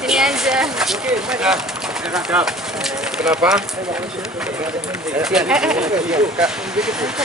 Sini aja. Kenapa?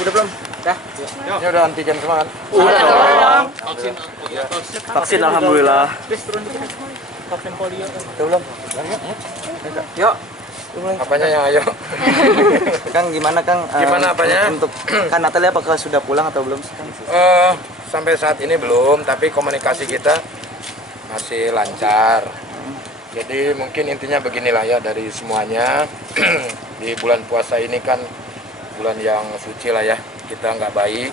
Udah belum? Dah. Ini udah antigen semua kan? Udah. Vaksin alhamdulillah. Vaksin polio. Udah belum? Yuk. Apanya yang ayo? Kang gimana Kang? Gimana apanya? Untuk kan Natalia apakah sudah pulang atau belum sih Kang? Sampai saat ini belum, tapi komunikasi kita masih lancar. Jadi mungkin intinya beginilah ya dari semuanya. Di bulan puasa ini kan bulan yang suci lah ya. Kita nggak baik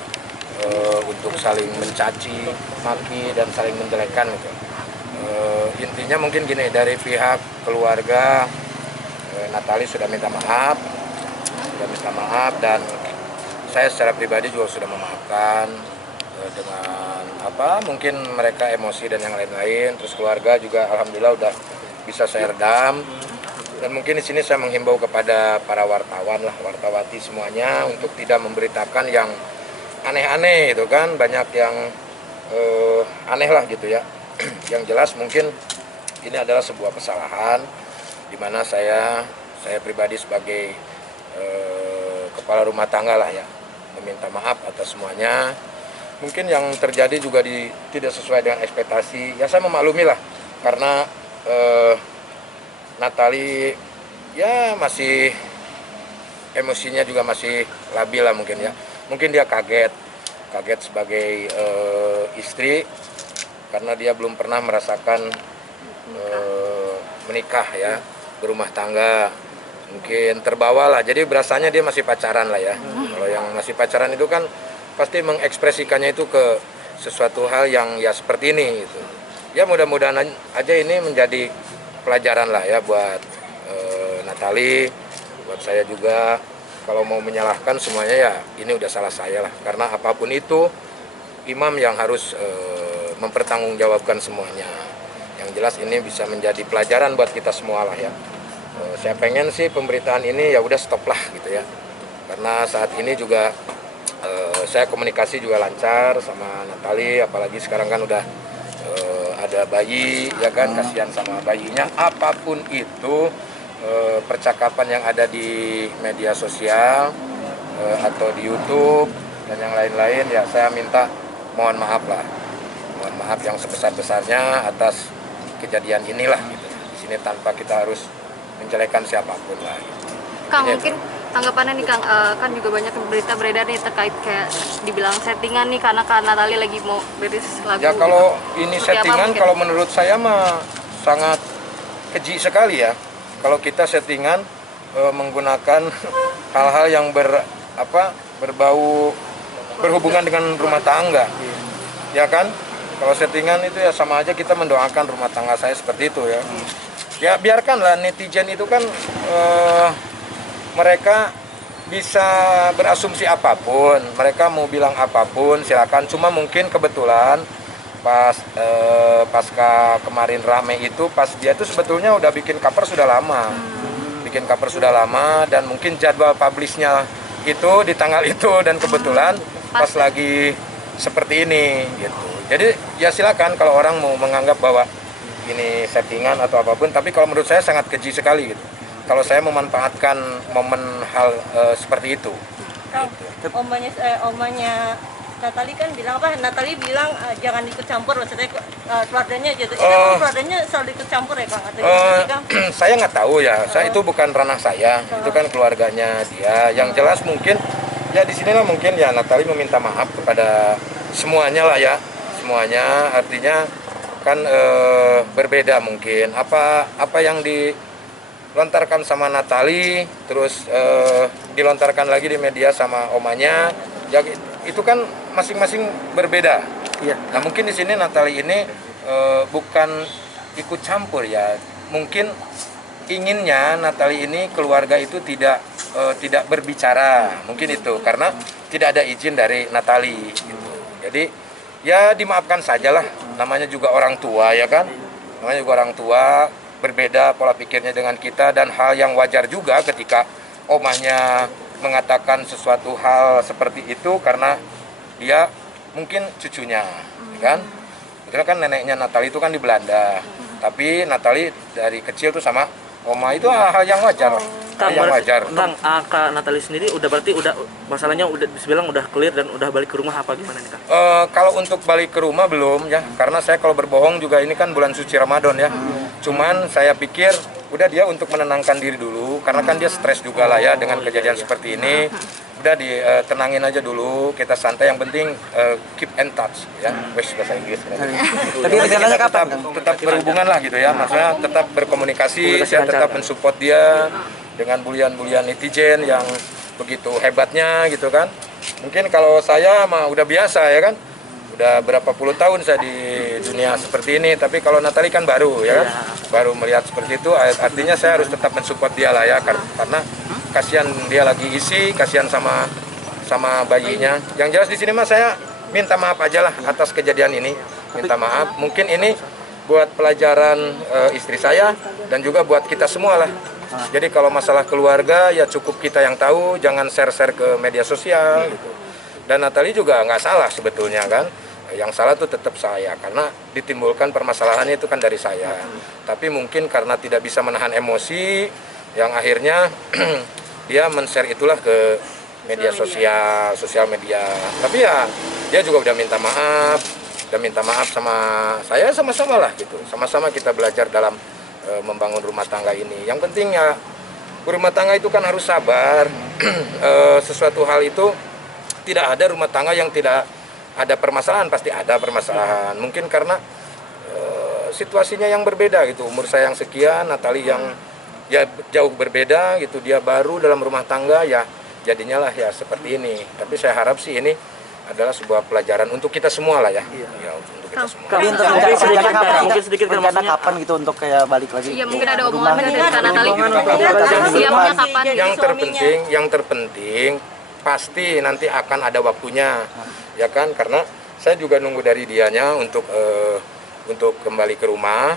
untuk saling mencaci, maki dan saling menjelekkan gitu. Intinya mungkin gini, dari pihak keluarga Natali sudah minta maaf, dan saya secara pribadi juga sudah memaafkan dengan apa mungkin mereka emosi dan yang lain-lain. Terus keluarga juga alhamdulillah udah bisa saya redam. Dan mungkin di sini saya menghimbau kepada para wartawan lah, wartawati semuanya untuk tidak memberitakan yang aneh-aneh itu kan, banyak yang aneh lah gitu ya. Yang jelas mungkin ini adalah sebuah kesalahan di mana saya pribadi sebagai kepala rumah tangga lah ya, meminta maaf atas semuanya. Mungkin yang terjadi juga tidak sesuai dengan ekspektasi. Ya saya memaklumi lah, karena Natali ya masih emosinya juga masih labil lah mungkin ya. Mungkin dia kaget sebagai istri karena dia belum pernah merasakan menikah ya, berumah tangga. Mungkin terbawa lah, jadi berasanya dia masih pacaran lah ya. Kalau yang masih pacaran itu kan pasti mengekspresikannya itu ke sesuatu hal yang ya seperti ini gitu. Ya mudah-mudahan aja ini menjadi pelajaran lah ya buat Natali, buat saya juga. Kalau mau menyalahkan semuanya ya ini udah salah saya lah, karena apapun itu imam yang harus mempertanggungjawabkan semuanya. Yang jelas ini bisa menjadi pelajaran buat kita semua lah ya. Saya pengen sih pemberitaan ini ya udah stop lah gitu ya, karena saat ini juga saya komunikasi juga lancar sama Natali, apalagi sekarang kan udah ada bayi ya kan, kasihan sama bayinya. Apapun itu percakapan yang ada di media sosial atau di YouTube dan yang lain-lain ya, saya minta mohon maaf lah, mohon maaf yang sebesar-besarnya atas kejadian inilah gitu. Di sini tanpa kita harus menjelekan siapapun lah gitu. Kang, mungkin tanggapannya nih Kang, kan juga banyak berita beredar nih terkait kayak dibilang settingan nih karena Kak Natali lagi mau rilis lagu. Ya kalau gitu. ini Seperti settingan, kalau menurut saya mah sangat keji sekali ya. Kalau kita settingan menggunakan hal-hal yang berbau berhubungan dengan rumah tangga, ya kan? Kalau settingan itu ya sama aja kita mendoakan rumah tangga saya seperti itu ya. Ya biarkanlah netizen itu kan mereka bisa berasumsi apapun, mereka mau bilang apapun silakan. Cuma mungkin kebetulan pas pasca kemarin rame itu, pas dia itu sebetulnya udah bikin cover sudah lama, dan mungkin jadwal publishnya itu di tanggal itu, dan kebetulan pas lagi seperti ini gitu. Jadi ya silakan kalau orang mau menganggap bahwa ini settingan atau apapun, tapi kalau menurut saya sangat keji sekali gitu kalau saya memanfaatkan momen hal seperti itu. Gitu. Omanya Natali kan bilang apa? Natali bilang jangan ikut campur, maksudnya keluarganya gitu. Keluarganya selalu ikut campur ya Kang? Saya nggak tahu ya, saya itu bukan ranah saya, itu kan keluarganya dia. Yang jelas mungkin ya di sinilah mungkin ya Natali meminta maaf kepada semuanya lah ya, semuanya. Artinya kan berbeda mungkin apa yang dilontarkan sama Natali terus dilontarkan lagi di media sama omanya ya, itu kan masing-masing berbeda ya. Nah mungkin di sini Natali ini bukan ikut campur ya, mungkin inginnya Natali ini keluarga itu tidak berbicara, mungkin itu karena tidak ada izin dari Natali gitu. Jadi ya dimaafkan sajalah, namanya juga orang tua ya kan, namanya juga orang tua, berbeda pola pikirnya dengan kita, dan hal yang wajar juga ketika omahnya mengatakan sesuatu hal seperti itu karena dia mungkin cucunya kan. Itu kan neneknya Natali itu kan di Belanda. Tapi Natali dari kecil tuh sama oma, itu hal yang wajar. Hal yang wajar. Kang, Kak Natali sendiri berarti masalahnya udah dibilang udah clear dan udah balik ke rumah apa gimana nih Kang? Kalau untuk balik ke rumah belum ya, karena saya kalau berbohong juga ini kan bulan suci Ramadan ya. Cuman saya pikir udah dia untuk menenangkan diri dulu, karena kan dia stres juga lah ya dengan kejadian seperti ini. Udah ditenangin aja dulu, kita santai, yang penting keep in touch ya. Wes bahasa Inggris. Tapi rencananya kapan? Tetap berhubungan lah gitu ya, maksudnya tetap berkomunikasi, saya tetap mensupport dia dengan bulian-bulian netizen yang begitu hebatnya gitu kan. Mungkin kalau saya mah udah biasa ya kan, udah berapa puluh tahun saya di dunia seperti ini, tapi kalau Natali kan baru ya kan, baru melihat seperti itu, artinya saya harus tetap mensupport dia lah ya, karena kasihan dia lagi isi, kasihan sama bayinya. Yang jelas di sini mah saya minta maaf aja lah atas kejadian ini, minta maaf. Mungkin ini buat pelajaran istri saya dan juga buat kita semua lah. Jadi kalau masalah keluarga ya cukup kita yang tahu, jangan share-share ke media sosial gitu. Dan Natali juga nggak salah sebetulnya kan, yang salah tuh tetap saya, karena ditimbulkan permasalahannya itu kan dari saya. Tapi mungkin karena tidak bisa menahan emosi, yang akhirnya dia men-share itulah ke media sosial media. Tapi ya dia juga udah minta maaf sama saya, sama-sama lah gitu. Sama-sama kita belajar dalam membangun rumah tangga ini. Yang penting ya rumah tangga itu kan harus sabar. Sesuatu hal itu tidak ada rumah tangga yang tidak ada permasalahan, pasti ada permasalahan. Mungkin karena situasinya yang berbeda gitu. Umur saya yang sekian, Natali yang ya jauh berbeda gitu, dia baru dalam rumah tangga ya, jadinya lah ya seperti ini. Tapi saya harap sih ini adalah sebuah pelajaran untuk kita semua lah ya. Ya untuk kita semua. Tapi untuk rencana kapan gitu untuk kayak balik lagi? Iya, mungkin ada omongan dari Kak Natali. Siapnya kapan? Yang terpenting pasti nanti akan ada waktunya, ya kan? Karena saya juga nunggu dari dianya untuk kembali ke rumah.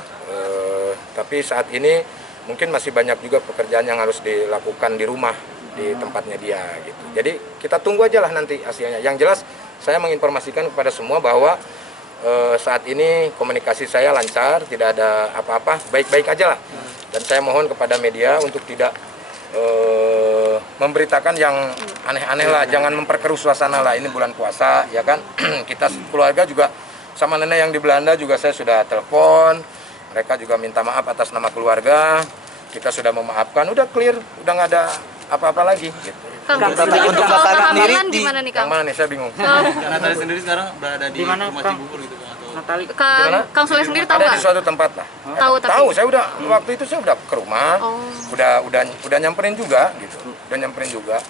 Tapi saat ini mungkin masih banyak juga pekerjaan yang harus dilakukan di rumah, di tempatnya dia gitu. Jadi kita tunggu aja lah nanti hasilnya. Yang jelas saya menginformasikan kepada semua bahwa saat ini komunikasi saya lancar, tidak ada apa-apa, baik-baik aja lah. Dan saya mohon kepada media untuk tidak memberitakan yang aneh-aneh lah, jangan memperkeruh suasana lah. Ini bulan puasa ya kan. Kita keluarga juga sama nenek yang di Belanda juga saya sudah telepon. Mereka juga minta maaf atas nama keluarga. Kita sudah memaafkan, udah clear, udah nggak ada apa-apa lagi gitu. Kang, Untuk untuk soal Natali sendiri keamanan gimana nih Kang? Yang mana nih, saya bingung. Natali sendiri sekarang berada di mana, rumah Kang? Cibubur gitu Kang, atau Natali Kang Sule sendiri tahu Ada nggak? di suatu tempat lah. Tahu tapi. Tahu, saya udah waktu itu saya udah ke rumah, Oh. udah nyamperin juga gitu, udah nyamperin juga.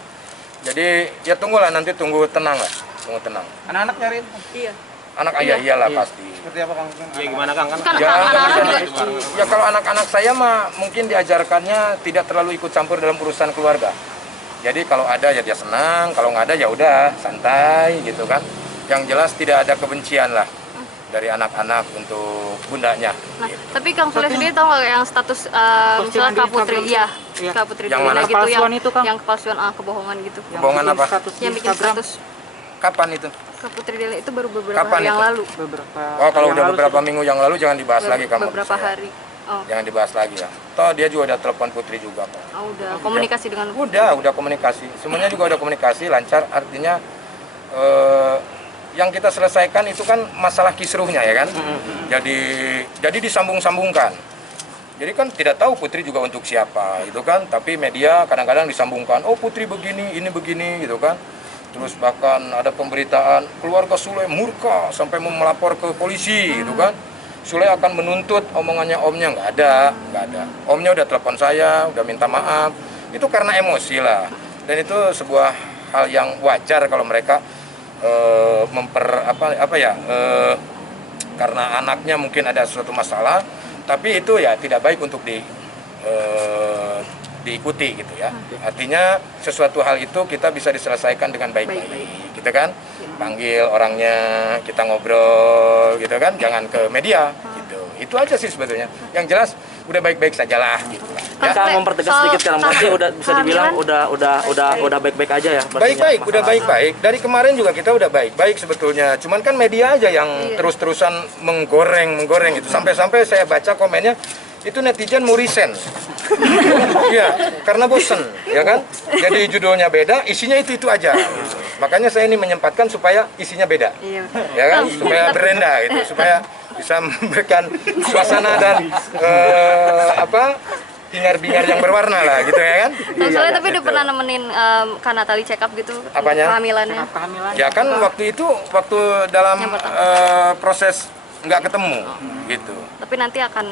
Jadi ya tunggulah, nanti tunggu tenang lah, tunggu tenang. anak-anak nyariin? Iya. Anak ayah iyalah pasti. Seperti apa Kang? Ya gimana Kang? Kan Ya, anak-anak juga ya kalau anak-anak saya mah mungkin diajarkannya tidak terlalu ikut campur dalam urusan keluarga. Jadi kalau ada ya dia senang, kalau nggak ada ya udah santai gitu kan. Yang jelas tidak ada kebencian lah dari anak-anak untuk bundanya. Nah, Gitu. tapi Kang Sule sendiri tahu nggak yang status misalnya Kak Putri, iya, Kak Putri Yang Delina mana? gitu, Kepalsuan itu, Kang? yang kepalsuan kebohongan gitu. Kebohongan apa? Yang bikin status Kapan itu? Kak Putri Delina itu baru beberapa Kapan hari yang itu? lalu. Oh kalau udah beberapa minggu yang lalu jangan dibahas lagi kamu. Beberapa saya. hari. Oh, Jangan dibahas lagi ya. Toh dia juga udah telepon Putri juga kok. udah komunikasi dengan Udah komunikasi. Semuanya juga udah komunikasi lancar. Artinya yang kita selesaikan itu kan masalah kisruhnya ya kan. Jadi disambung-sambungkan. Jadi kan tidak tahu Putri juga untuk siapa gitu kan. Tapi media kadang-kadang disambungkan. Oh Putri begini, ini begini gitu kan. Terus bahkan ada pemberitaan keluarga Sule murka sampai mau melapor ke polisi gitu kan. Sule akan menuntut, omongannya omnya nggak ada. Omnya udah telepon saya, udah minta maaf. Itu karena emosi lah. Dan itu sebuah hal yang wajar kalau mereka karena anaknya mungkin ada suatu masalah, tapi itu ya tidak baik untuk diikuti gitu ya. Artinya sesuatu hal itu kita bisa diselesaikan dengan baik-baik gitu kan. Panggil orangnya, kita ngobrol gitu kan, jangan ke media gitu. Itu aja sih sebetulnya. Yang jelas udah baik-baik sajalah gitu lah. Kang mempertegas soal sedikit kan, berarti udah bisa dibilang kehamilan. udah baik-baik aja ya. berarti Baik-baik, ya, udah masalah. baik-baik. Dari kemarin juga kita udah baik-baik sebetulnya. Cuman kan media aja yang terus-terusan menggoreng itu. Sampai-sampai saya baca komennya, itu netizen mau resign. Iya, karena bosen, ya kan? Jadi judulnya beda, isinya itu aja. Makanya saya ini menyempatkan supaya isinya beda. Iya. Ya kan? Supaya berenda gitu, supaya bisa memberikan suasana dan bingar-bingar yang berwarna lah gitu ya kan? Soalnya tapi udah Gitu. pernah nemenin Kak Natali check up gitu Apanya? kehamilannya. Ya kan waktu itu dalam Yang pertama. proses nggak ketemu gitu. Tapi nanti akan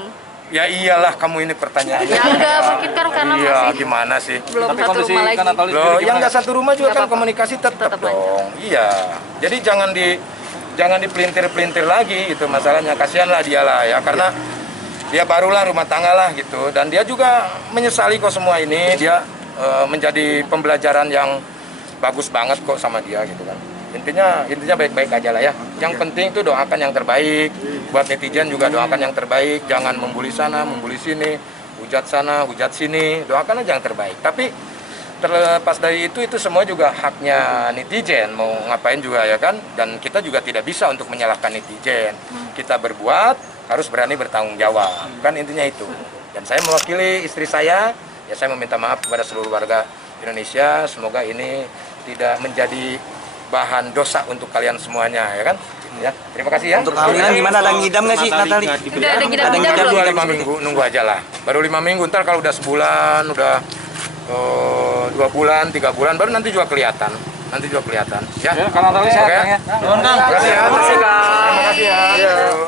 Ya iyalah kamu ini pertanyaannya. ya enggak mungkin kan karena Iya masih gimana sih? belum Tapi satu kondisi rumah lagi. Kak Natali Loh, sendiri yang gimana? nggak satu rumah juga Nggak kan apa-apa. komunikasi tetap Tetap dong. Iya. Jadi jangan dipelintir-pelintir lagi gitu masalahnya. Kasihanlah dia lah ya karena dia barulah rumah tangga lah gitu dan dia juga menyesali kok semua ini. Dia menjadi pembelajaran yang bagus banget kok sama dia gitu kan. Intinya baik-baik aja lah ya. Yang penting tuh doakan yang terbaik. Buat netizen juga doakan yang terbaik. Jangan membuli sana, membuli sini, hujat sana, hujat sini. Doakan aja yang terbaik. Tapi terlepas dari itu semua juga haknya netizen. Mau ngapain juga ya kan. Dan kita juga tidak bisa untuk menyalahkan netizen. Kita berbuat harus berani bertanggung jawab. Kan intinya itu. Dan saya mewakili istri saya. Ya saya meminta maaf kepada seluruh warga Indonesia. Semoga ini tidak menjadi bahan dosa untuk kalian semuanya ya kan ya terima kasih ya Untuk kehamilan gimana, ada ngidam nggak sih Natali? Udah ada Ada ngidam ngidam belum? 5 minggu nunggu aja lah baru 5 minggu ntar kalau udah sebulan udah 2 bulan 3 bulan baru nanti juga kelihatan ya Kak Natali sehat Oke. Kang ya. Terima kasih ya Terima kasih, Kang. terima kasih ya.